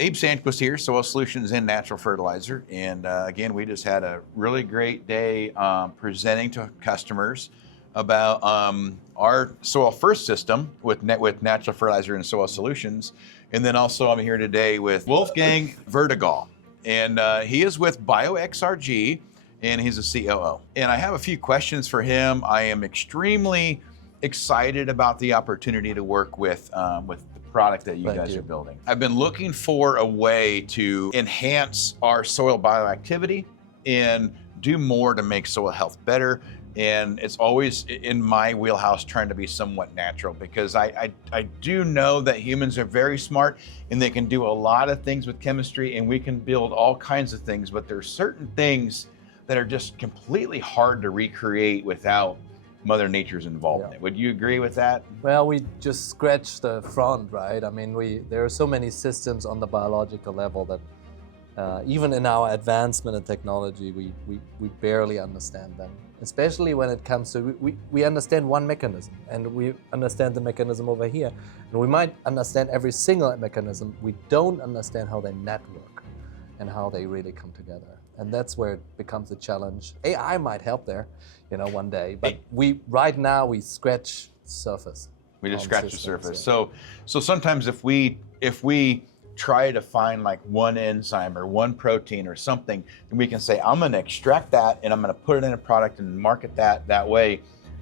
Abe Sandquist here, Soil Solutions and Natural Fertilizer. And again, we just had a really great day presenting to customers about our Soil First system with Natural Fertilizer and Soil Solutions. And then also I'm here today with Wolfgang Vertigal. And he is with BioXRG, and he's a COO. And I have a few questions for him. I am extremely excited about the opportunity to work with the product that you guys are building. I've been looking for a way to enhance our soil bioactivity and do more to make soil health better. And it's always in my wheelhouse trying to be somewhat natural, because I do know that humans are very smart and they can do a lot of things with chemistry, and we can build all kinds of things, but there's certain things that are just completely hard to recreate without Mother Nature's involvement. Yeah. Would you agree with that? Well, we just scratched the front, right? I mean, there are so many systems on the biological level that even in our advancement in technology, we barely understand them. Especially when it comes to, we understand one mechanism, and we understand the mechanism over here. And we might understand every single mechanism. We don't understand how they network and how they really come together. And that's where it becomes a challenge. AI might help there, one day. But right now we scratch the surface. We just scratch the surface. Yeah. So sometimes if we try to find like one enzyme or one protein or something, and we can say, I'm going to extract that and I'm going to put it in a product and market that way,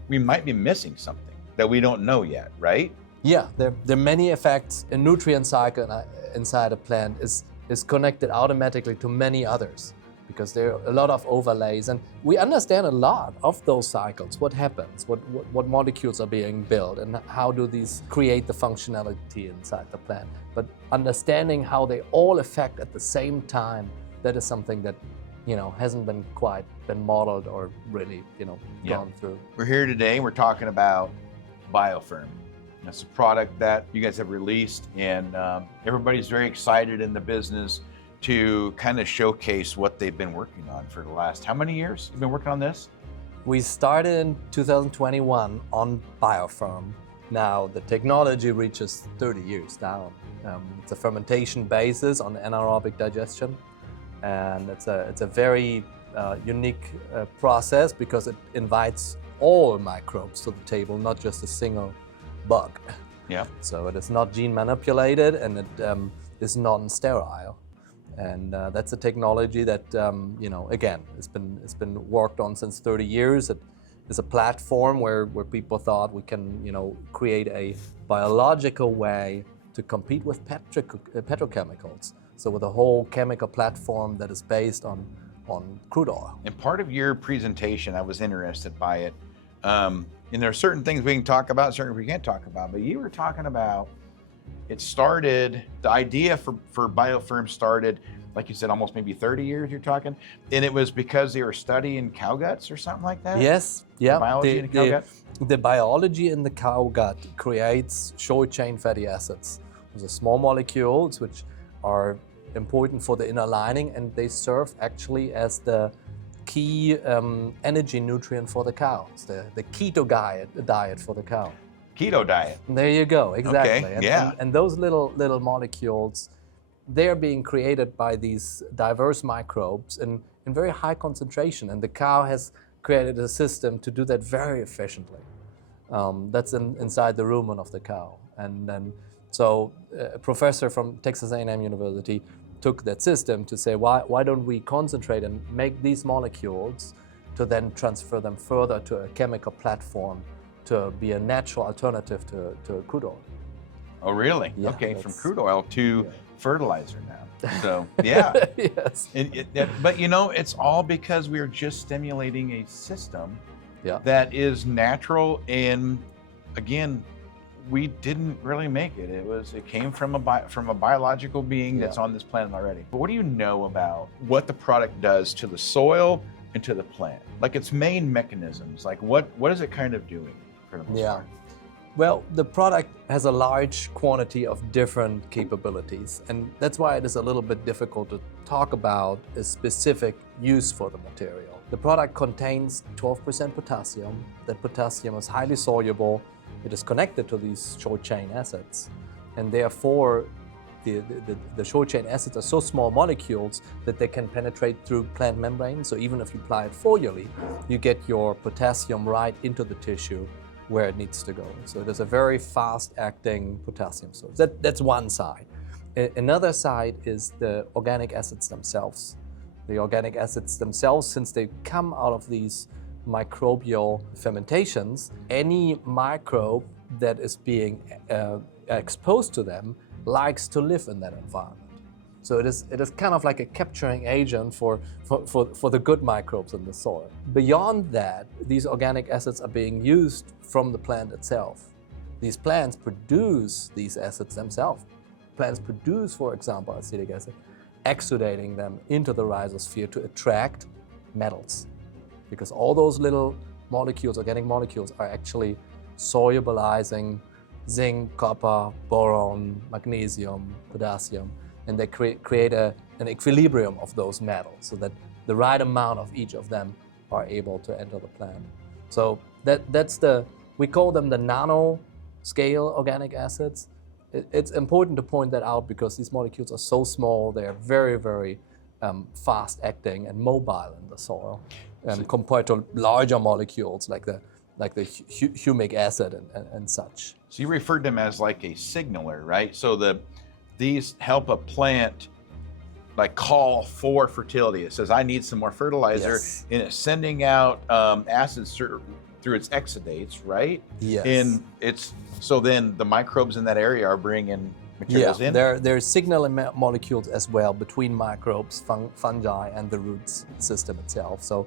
we might be missing something that we don't know yet, right? Yeah, there are many effects. A nutrient cycle inside a plant is connected automatically to many others, because there are a lot of overlays, and we understand a lot of those cycles, what happens, what molecules are being built, and how do these create the functionality inside the plant. But understanding how they all affect at the same time, that is something that hasn't been quite modeled or really gone through. We're here today, we're talking about Bioferm. It's a product that you guys have released, and everybody's very excited in the business to kind of showcase what they've been working on for the last, how many years you've been working on this? We started in 2021 on Bioferm. Now the technology reaches 30 years now. It's a fermentation basis on anaerobic digestion, and it's a very unique process, because it invites all microbes to the table, not just a single bug. Yeah. So it is not gene manipulated, and it is non-sterile. And that's a technology that, again, it's been worked on since 30 years. It is a platform where people thought we can, create a biological way to compete with petrochemicals. So with a whole chemical platform that is based on crude oil. And part of your presentation, I was interested by it. And there are certain things we can talk about, certain we can't talk about. But you were talking about, the idea for Bioferm started, like you said, almost maybe 30 years you're talking, and it was because they were studying cow guts or something like that? Yes, yeah. The biology in the cow gut? The biology in the cow gut creates short chain fatty acids. Those are small molecules which are important for the inner lining, and they serve actually as the key energy nutrient for the cows, the keto diet for the cow. Keto diet. There you go, exactly. Okay, and those little molecules, they're being created by these diverse microbes in very high concentration, and the cow has created a system to do that very efficiently. That's inside the rumen of the cow. And then, so a professor from Texas A&M University took that system to say, why don't we concentrate and make these molecules to then transfer them further to a chemical platform to be a natural alternative to crude oil. Oh, really? Yeah, okay, from crude oil to fertilizer now. So, yeah. Yes. But it's all because we're just stimulating a system that is natural, and again, we didn't really make it. It came from a biological being that's on this planet already. But what do you know about what the product does to the soil and to the plant? Like its main mechanisms, like what is it kind of doing? Yeah. Well, the product has a large quantity of different capabilities, and that's why it is a little bit difficult to talk about a specific use for the material. The product contains 12% potassium. That potassium is highly soluble. It is connected to these short chain acids, and therefore the short chain acids are so small molecules that they can penetrate through plant membranes. So even if you apply it foliarly, you get your potassium right into the tissue where it needs to go. So it is a very fast-acting potassium source. That's one side. Another side is the organic acids themselves. The organic acids themselves, since they come out of these microbial fermentations, any microbe that is being exposed to them likes to live in that environment. So it is kind of like a capturing agent for the good microbes in the soil. Beyond that, these organic acids are being used from the plant itself. These plants produce these acids themselves. Plants produce, for example, acetic acid, exudating them into the rhizosphere to attract metals. Because all those little molecules, organic molecules, are actually solubilizing zinc, copper, boron, magnesium, potassium, and they create an equilibrium of those metals so that the right amount of each of them are able to enter the plant. So we call them the nano-scale organic acids. It's important to point that out because these molecules are so small, they are very, very fast-acting and mobile in the soil, compared to larger molecules like the humic acid and such. So you referred to them as like a signaler, right? So these help a plant like call for fertility. It says, I need some more fertilizer, Yes. and it's sending out acids through its exudates, right? Yes. And so then the microbes in that area are bringing materials in? There are signaling molecules as well between microbes, fungi, and the roots system itself. So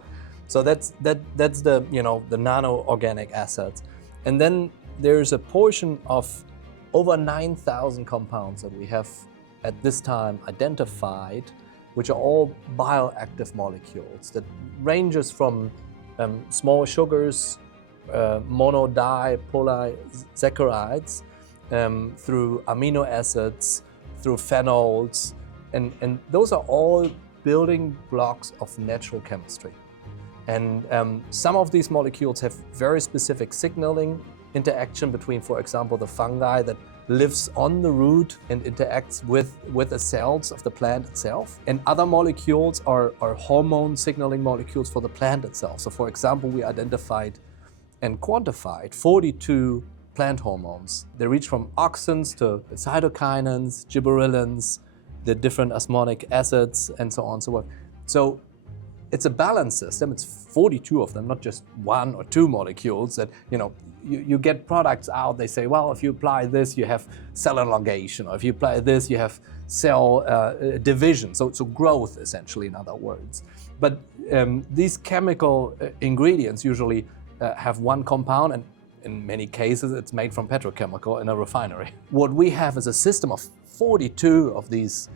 that's the the nano-organic acids. And then there's a portion of over 9,000 compounds that we have at this time identified, which are all bioactive molecules that ranges from small sugars, monodipolysaccharides, through amino acids, through phenols, and those are all building blocks of natural chemistry. And some of these molecules have very specific signaling interaction between, for example, the fungi that lives on the root and interacts with the cells of the plant itself. And other molecules are hormone signaling molecules for the plant itself. So for example, we identified and quantified 42 plant hormones. They reach from auxins to cytokinins, gibberellins, the different osmotic acids, and so on and so forth. So it's a balanced system. It's 42 of them, not just one or two molecules that, you get products out, they say, well, if you apply this, you have cell elongation, or if you apply this, you have cell division, so growth, essentially, in other words. But these chemical ingredients usually have one compound, and in many cases, it's made from petrochemical in a refinery. What we have is a system of 42 of these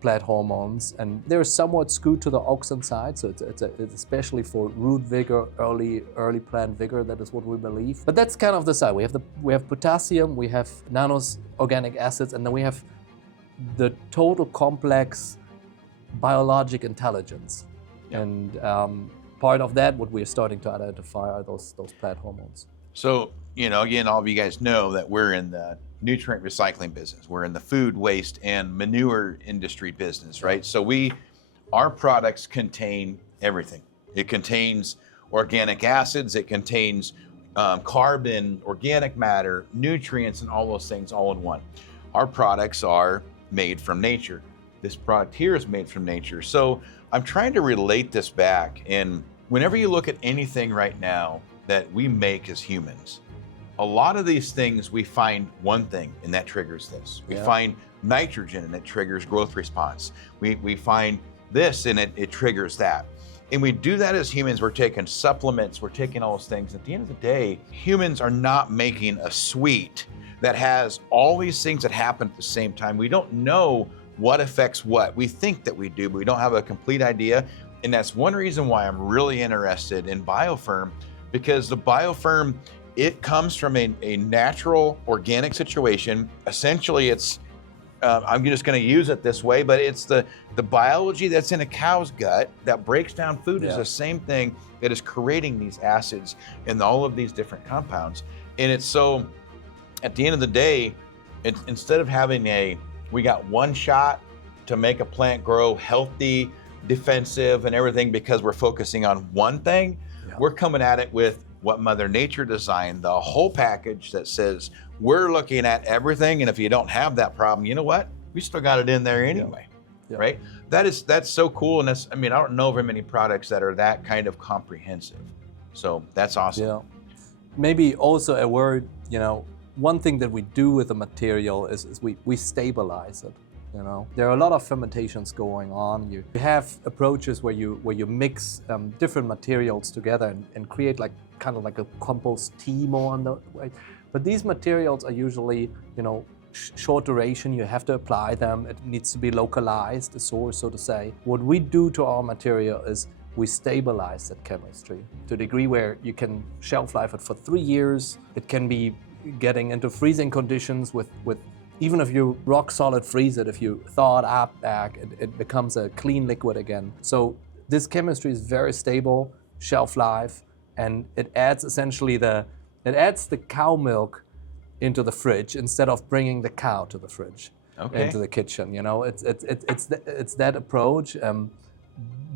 plant hormones, and they're somewhat skewed to the auxin side, so it's especially for root vigor, early plant vigor. That is what we believe. But that's kind of the side. We have potassium, we have organic acids, and then we have the total complex biologic intelligence. Yeah. And part of that, what we're starting to identify, are those plant hormones. So, again, all of you guys know that we're in the nutrient recycling business. We're in the food waste and manure industry business, right? So our products contain everything. It contains organic acids, it contains carbon, organic matter, nutrients, and all those things all in one. Our products are made from nature. This product here is made from nature. So I'm trying to relate this back, and whenever you look at anything right now that we make as humans, a lot of these things, we find one thing, and that triggers this. We find nitrogen, and it triggers growth response. We find this, and it triggers that. And we do that as humans. We're taking supplements, we're taking all those things. At the end of the day, humans are not making a sweet that has all these things that happen at the same time. We don't know what affects what. We think that we do, but we don't have a complete idea. And that's one reason why I'm really interested in Bioferm, because the Bioferm, it comes from a natural organic situation. Essentially, it's, I'm just gonna use it this way, but it's the biology that's in a cow's gut that breaks down food is the same thing that is creating these acids and all of these different compounds. And it's so, at the end of the day, instead of having a we got one shot to make a plant grow healthy, defensive, and everything because we're focusing on one thing. Yeah. We're coming at it with what Mother Nature designed, the whole package that says we're looking at everything, and if you don't have that problem, you know what? We still got it in there anyway, Yeah. right? That's so cool, and that's, I mean, I don't know very many products that are that kind of comprehensive. So that's awesome. Yeah. Maybe also a word, you know, one thing that we do with the material is we stabilize it. You know, there are a lot of fermentations going on. You have approaches where you mix different materials together and create like kind of like a compost tea more on the way. But these materials are usually, you know, short duration. You have to apply them. It needs to be localized, the source, so to say. What we do to our material is we stabilize that chemistry to a degree where you can shelf life it for 3 years. It can be getting into freezing conditions with even if you rock solid freeze it, if you thaw it up back, it becomes a clean liquid again. So this chemistry is very stable, shelf life, and it adds essentially the cow milk into the fridge instead of bringing the cow to the fridge, into the kitchen. You know, it's that approach.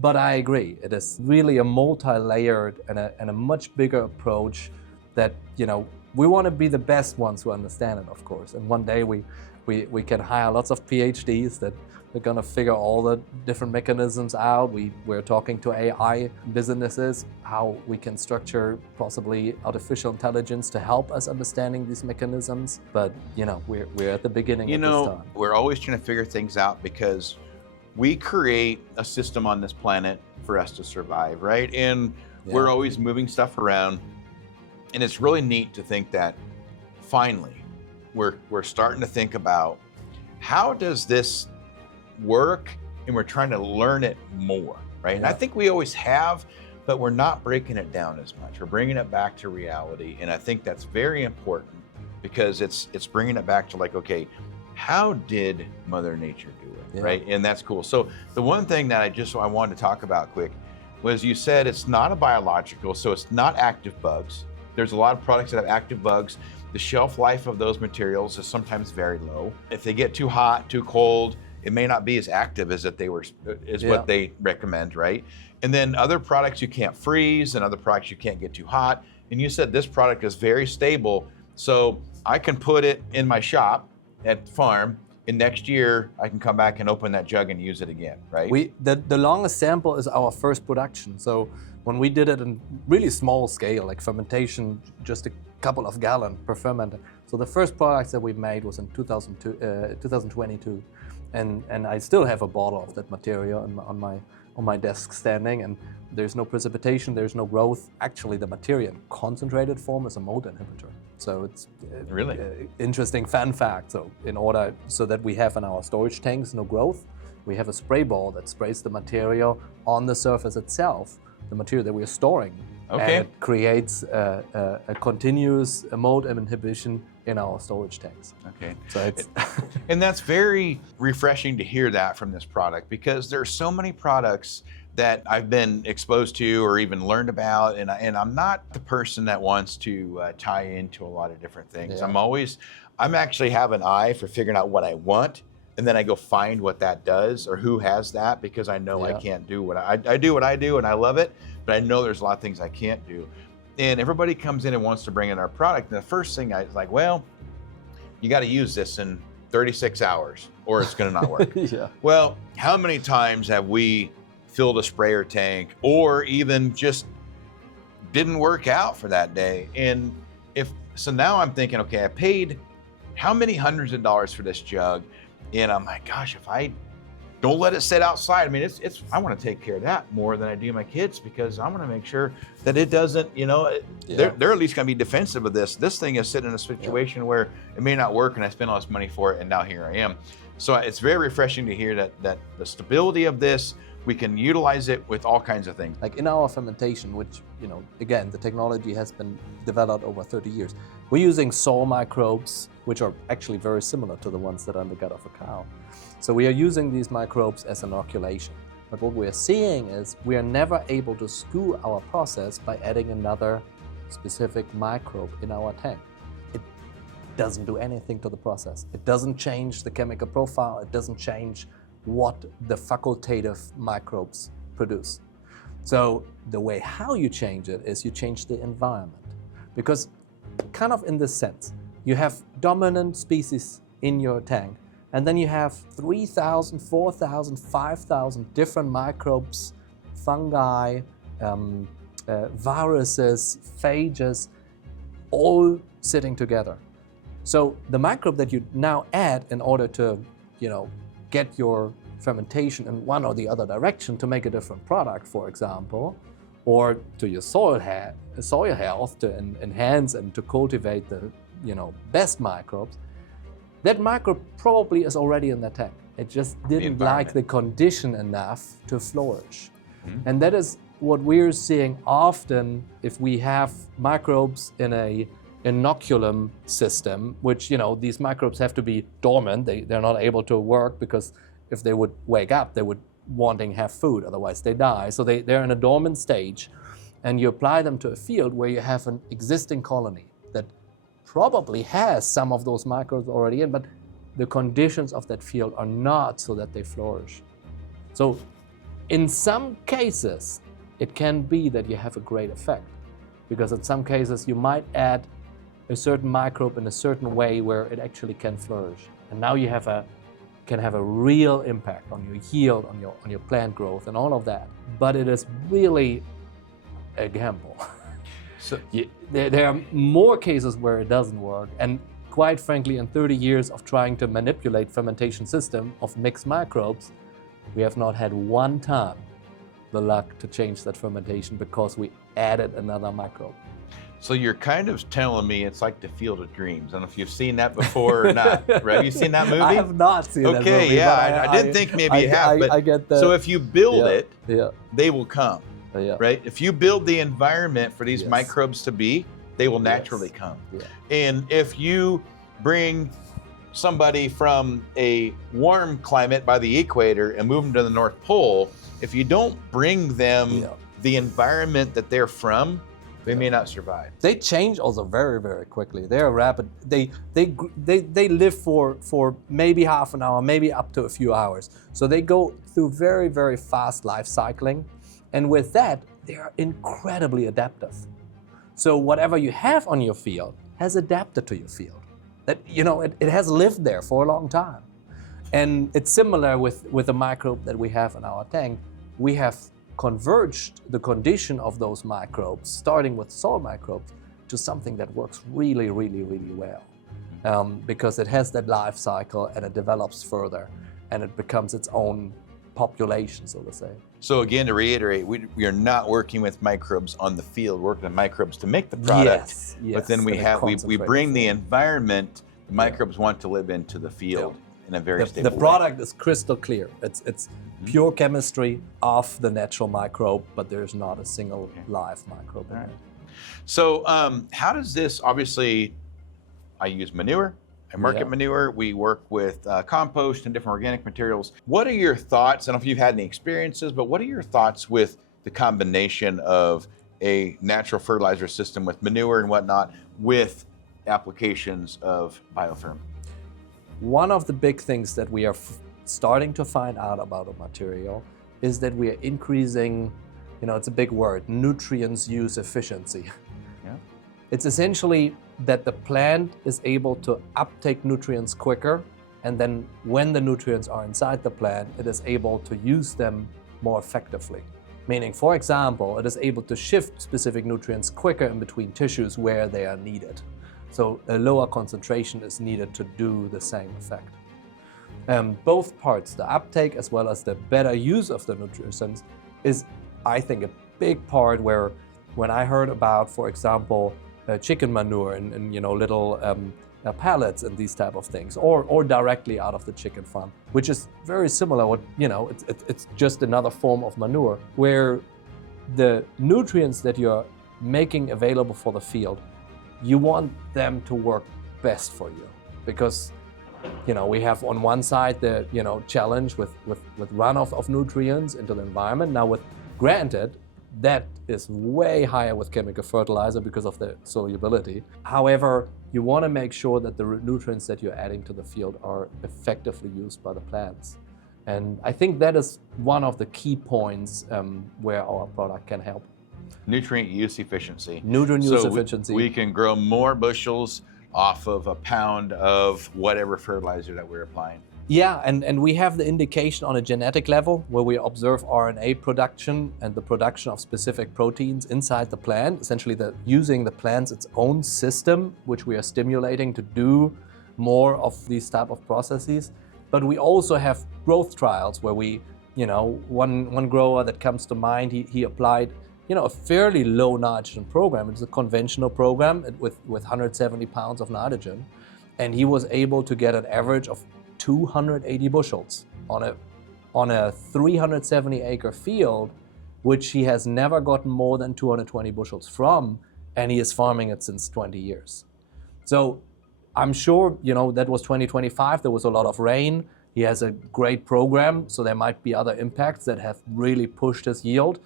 But I agree, it is really a multi-layered and a much bigger approach that, you know, we want to be the best ones who understand it, of course. And one day we can hire lots of PhDs that are going to figure all the different mechanisms out. We're talking to AI businesses, how we can structure possibly artificial intelligence to help us understanding these mechanisms. But, you know, we're at the beginning of this time. We're always trying to figure things out because we create a system on this planet for us to survive, right? And we're always moving stuff around. And it's really neat to think that finally we're starting to think about how does this work, and we're trying to learn it more, right? And I think we always have, but we're not breaking it down as much. We're bringing it back to reality, and I think that's very important because it's bringing it back to like, okay, how did Mother Nature do it, right? And that's cool. So the one thing that I wanted to talk about quick was you said it's not a biological, so it's not active bugs. There's a lot of products that have active bugs. The shelf life of those materials is sometimes very low. If they get too hot, too cold, it may not be as active as if they were, what they recommend, right? And then other products you can't freeze, and other products you can't get too hot. And you said this product is very stable, so I can put it in my shop at the farm, and next year I can come back and open that jug and use it again, right? The longest sample is our first production. So when we did it in really small scale, like fermentation, just a couple of gallons per fermenter. So the first products that we made was in 2022. And I still have a bottle of that material on my desk standing, and there's no precipitation, there's no growth. Actually, the material in concentrated form is a mold inhibitor. So it's really interesting fun fact. So in order so that we have in our storage tanks no growth, we have a spray ball that sprays the material on the surface itself, the material that we're storing. Okay. And it creates a continuous mold inhibition in our storage tanks. Okay. So it's and that's very refreshing to hear that from this product, because there's so many products that I've been exposed to or even learned about, and I'm not the person that wants to tie into a lot of different things. I'm actually have an eye for figuring out what I want, and then I go find what that does or who has that, because I know I can't do what I do what I do, and I love it, but I know there's a lot of things I can't do. And everybody comes in and wants to bring in our product, and the first thing I was like, well, you got to use this in 36 hours or it's going to not work. Well, how many times have we filled a sprayer tank or even just didn't work out for that day? And so now I'm thinking, okay, I paid how many hundreds of dollars for this jug, and I'm like, gosh, if I don't let it sit outside. I mean, I want to take care of that more than I do my kids, because I want to make sure that it doesn't, they're at least going to be defensive of this. This thing is sitting in a situation where it may not work, and I spent all this money for it, and now here I am. So it's very refreshing to hear that the stability of this, we can utilize it with all kinds of things. Like in our fermentation, which, again, the technology has been developed over 30 years. We're using soil microbes, which are actually very similar to the ones that are in the gut of a cow. So we are using these microbes as inoculation. But what we're seeing is we are never able to skew our process by adding another specific microbe in our tank. doesn't do anything to the process. It doesn't change the chemical profile. It doesn't change what the facultative microbes produce. So the way how you change it is you change the environment. Because kind of in this sense, you have dominant species in your tank, and then you have 3,000, 4,000, 5,000 different microbes, fungi, viruses, phages, all sitting together. So the microbe that you now add in order to, get your fermentation in one or the other direction to make a different product, for example, or to your soil health to enhance and to cultivate the, best microbes, that microbe probably is already in the tank. It just didn't like the condition enough to flourish. Mm-hmm. And that is what we're seeing often if we have microbes in a inoculum system, which, these microbes have to be dormant. They're not able to work because if they would wake up, they would wanting to have food, otherwise they die. So they're in a dormant stage, and you apply them to a field where you have an existing colony that probably has some of those microbes already in, but the conditions of that field are not so that they flourish. So in some cases, it can be that you have a great effect, because in some cases you might add a certain microbe in a certain way where it actually can flourish. And now you can have a real impact on your yield, on your plant growth and all of that. But it is really a gamble. So there are more cases where it doesn't work. And quite frankly, in 30 years of trying to manipulate fermentation system of mixed microbes, we have not had one time the luck to change that fermentation because we added another microbe. So you're kind of telling me it's like the Field of Dreams. I don't know if you've seen that before or not. Right? Have you seen that movie? I have not seen that movie. Okay, yeah, I did think maybe you have. But I get that. So if you build it, they will come. Right? If you build the environment for these microbes to be, they will naturally come. Yeah. And if you bring somebody from a warm climate by the equator and move them to the North Pole, if you don't bring them the environment that they're from, they may not survive. They change also very, very quickly. They are rapid. They live for maybe half an hour, maybe up to a few hours. So they go through very, very fast life cycling. And with that, they are incredibly adaptive. So whatever you have on your field has adapted to your field. That, it has lived there for a long time. And it's similar with the microbe that we have in our tank. We have converged the condition of those microbes, starting with soil microbes, to something that works really, really, really well. Because it has that life cycle and it develops further and it becomes its own population, so to say. So again, to reiterate, we are not working with microbes on the field, working with microbes to make the product. Yes, but then we bring the environment the microbes want to live into the field in a very stable way. The product is crystal clear. It's pure chemistry of the natural microbe, but there's not a single live microbe in it. So how does this, obviously, I use manure, I market manure, we work with compost and different organic materials. What are your thoughts, I don't know if you've had any experiences, but what are your thoughts with the combination of a natural fertilizer system with manure and whatnot with applications of Bioferm? One of the big things that we are starting to find out about a material is that we are increasing, it's a big word, nutrients use efficiency. Yeah. It's essentially that the plant is able to uptake nutrients quicker, and then when the nutrients are inside the plant, it is able to use them more effectively. Meaning, for example, it is able to shift specific nutrients quicker in between tissues where they are needed. So a lower concentration is needed to do the same effect. Both parts, the uptake as well as the better use of the nutrients, is, I think, a big part where when I heard about, for example, chicken manure and little pellets and these type of things, or directly out of the chicken farm, which is very similar. It's just another form of manure, where the nutrients that you're making available for the field, you want them to work best for you, because we have on one side the challenge with runoff of nutrients into the environment. Now, with granted, That is way higher with chemical fertilizer because of the solubility. However, you want to make sure that the nutrients that you're adding to the field are effectively used by the plants. And I think that is one of the key points where our product can help. Nutrient use efficiency. Nutrient use efficiency. We can grow more bushels off of a pound of whatever fertilizer that we're applying. Yeah, and we have the indication on a genetic level where we observe RNA production and the production of specific proteins inside the plant, essentially using the plant's its own system, which we are stimulating to do more of these type of processes. But we also have growth trials where we, one grower that comes to mind, he applied, a fairly low nitrogen program. It's a conventional program with 170 pounds of nitrogen. And he was able to get an average of 280 bushels on a 370 acre field, which he has never gotten more than 220 bushels from, and he is farming it since 20 years. So I'm sure, that was 2025, there was a lot of rain. He has a great program, so there might be other impacts that have really pushed his yield,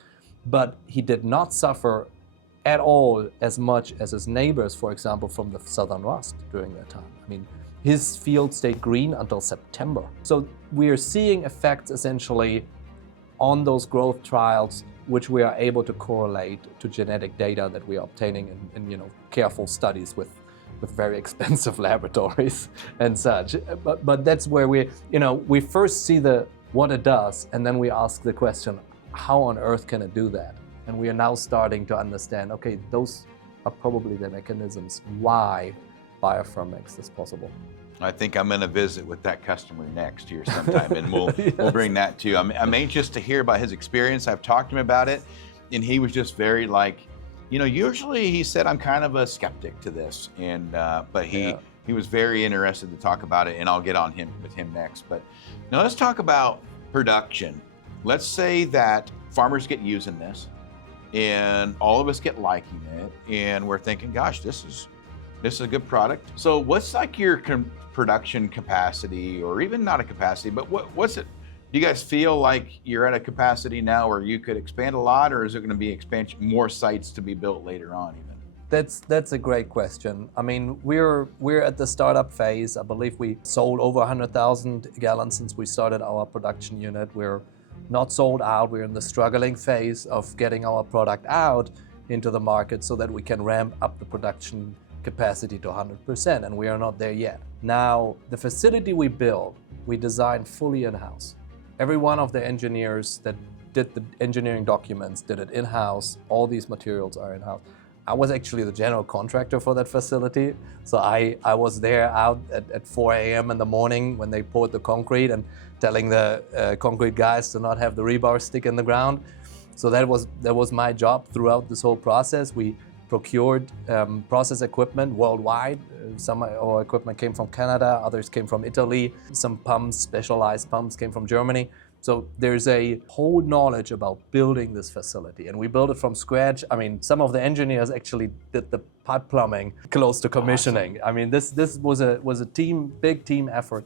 but he did not suffer at all as much as his neighbors, for example, from the southern rust during that time. I mean, his field stayed green until September. So we are seeing effects essentially on those growth trials, which we are able to correlate to genetic data that we are obtaining in careful studies with very expensive laboratories and such. But that's where we first see what it does, and then we ask the question, how on earth can it do that? And we are now starting to understand, okay, those are probably the mechanisms why Bioferm makes this possible. I think I'm going to visit with that customer next year sometime, and we'll bring that to you. I'm anxious to hear about his experience. I've talked to him about it, and he was just very usually he said I'm kind of a skeptic to this, and but he was very interested to talk about it, and I'll get on with him next. But now let's talk about production. Let's say that farmers get using this, and all of us get liking it, and we're thinking, gosh, this is a good product. So what's your production capacity, or even not a capacity, but what's it? Do you guys feel like you're at a capacity now where you could expand a lot, or is it going to be expansion, more sites to be built later on even? That's a great question. I mean, we're at the startup phase. I believe we sold over 100,000 gallons since we started our production unit. We're not sold out. We're in the struggling phase of getting our product out into the market so that we can ramp up the production capacity to 100%, and we are not there yet. Now, the facility we built, we designed fully in-house. Every one of the engineers that did the engineering documents did it in-house. All these materials are in-house. I was actually the general contractor for that facility, so I was there out at 4 a.m. in the morning when they poured the concrete and telling the concrete guys to not have the rebar stick in the ground. So that was my job throughout this whole process. We procured process equipment worldwide. Some of our equipment came from Canada, others came from Italy. Some pumps, specialized pumps, came from Germany. So there's a whole knowledge about building this facility, and we built it from scratch. I mean, some of the engineers actually did the pipe plumbing close to commissioning. Awesome. I mean, this was a big team effort.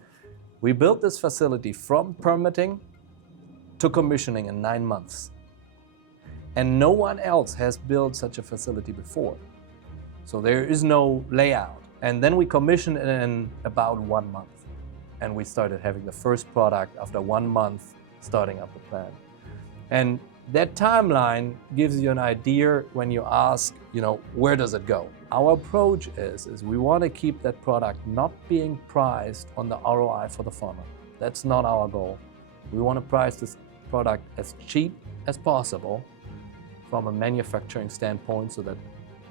We built this facility from permitting to commissioning in 9 months. And no one else has built such a facility before. So there is no layout. And then we commissioned it in about 1 month. And we started having the first product after 1 month starting up the plant. And that timeline gives you an idea when you ask, where does it go? Our approach is we want to keep that product not being priced on the ROI for the farmer. That's not our goal. We want to price this product as cheap as possible from a manufacturing standpoint so that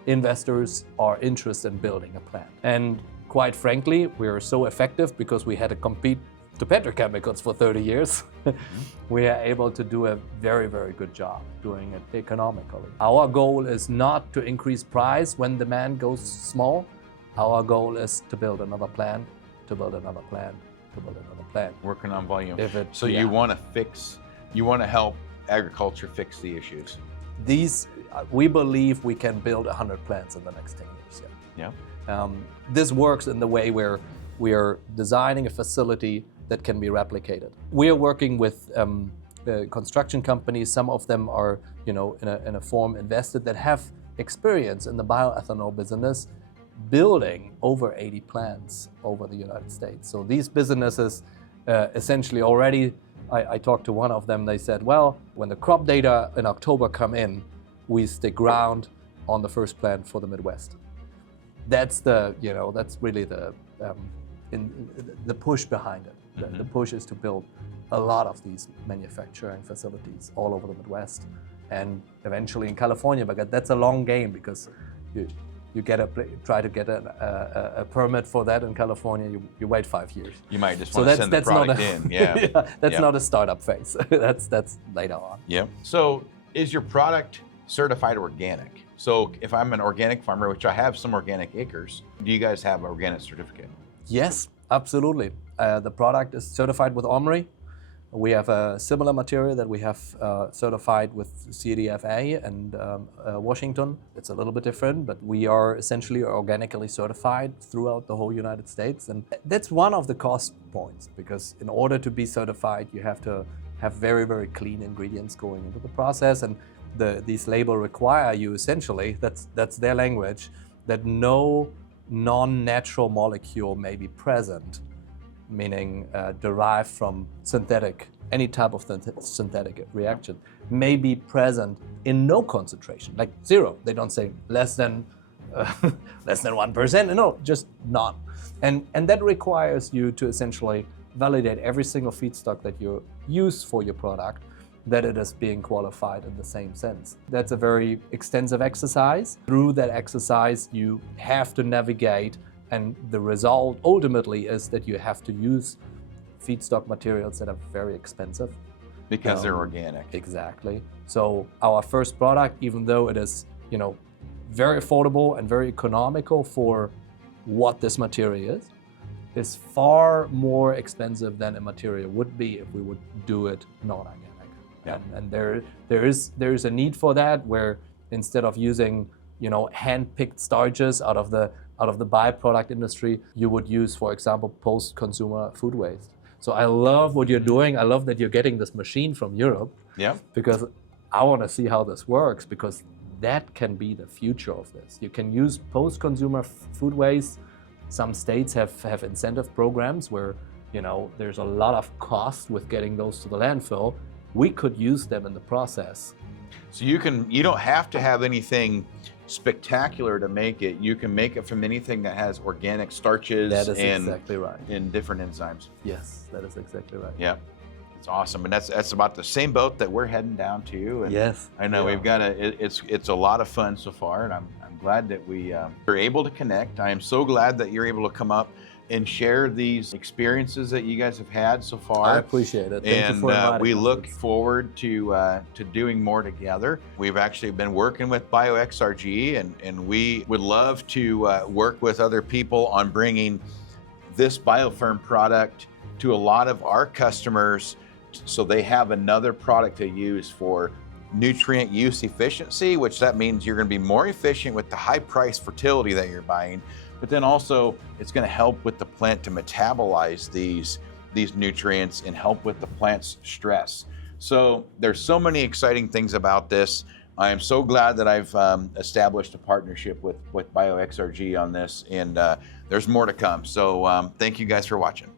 investors are interested in building a plant. And quite frankly, we are so effective because we had to compete to petrochemicals for 30 years. We are able to do a very, very good job doing it economically. Our goal is not to increase price when demand goes small. Our goal is to build another plant, to build another plant, to build another plant. Working on volume. You want to help agriculture fix the issues. We believe we can build 100 plants in the next 10 years. Yeah. This works in the way where we are designing a facility that can be replicated. We are working with construction companies. Some of them are, in a form invested that have experience in the bioethanol business, building over 80 plants over the United States. So these businesses essentially already, I talked to one of them, they said, well, when the crop data in October come in, we stick ground on the first plant for the Midwest. That's that's really the push behind it. The push is to build a lot of these manufacturing facilities all over the Midwest and eventually in California, but that's a long game because you try to get a permit for that in California, you wait 5 years. You might just want to send the product in. Yeah. That's not a startup phase. That's later on. Yeah. So is your product certified organic? So if I'm an organic farmer, which I have some organic acres, do you guys have an organic certificate? Yes, absolutely. The product is certified with OMRI. We have a similar material that we have certified with CDFA and Washington. It's a little bit different, but we are essentially organically certified throughout the whole United States. And that's one of the cost points, because in order to be certified, you have to have very, very clean ingredients going into the process. And these labels require you essentially, that's their language, that no non-natural molecule may be present, meaning derived from any type of synthetic reaction, may be present in no concentration, like zero. They don't say less than 1%, no, just none. And that requires you to essentially validate every single feedstock that you use for your product, that it is being qualified in the same sense. That's a very extensive exercise. Through that exercise, you have to navigate, and the result ultimately is that you have to use feedstock materials that are very expensive. Because they're organic. Exactly. So our first product, even though it is, very affordable and very economical for what this material is far more expensive than a material would be if we would do it non-organic. Yeah. And there is a need for that, where instead of using hand-picked starches out of the byproduct industry, you would use, for example, post-consumer food waste. So I love what you're doing. I love that you're getting this machine from Europe. Yeah. Because I want to see how this works, because that can be the future of this. You can use post-consumer food waste. Some states have incentive programs where there's a lot of cost with getting those to the landfill. We could use them in the process. So you don't have to have anything spectacular to make it. You can make it from anything that has organic starches exactly right. and different enzymes. Yes, that is exactly right. Yeah, it's awesome, and that's about the same boat that we're heading down to. And yes, I know we've got it's a lot of fun so far, and I'm glad that we are able to connect. I am so glad that you're able to come up and share these experiences that you guys have had so far. I appreciate it. Thank you for inviting us. We look forward to doing more together. We've actually been working with BioXRG, and we would love to work with other people on bringing this Bioferm product to a lot of our customers, so they have another product to use for nutrient use efficiency, which that means you're going to be more efficient with the high price fertility that you're buying. But then also it's going to help with the plant to metabolize these nutrients and help with the plant's stress. So there's so many exciting things about this. I am so glad that I've established a partnership with BioXRG on this, and there's more to come. So thank you guys for watching.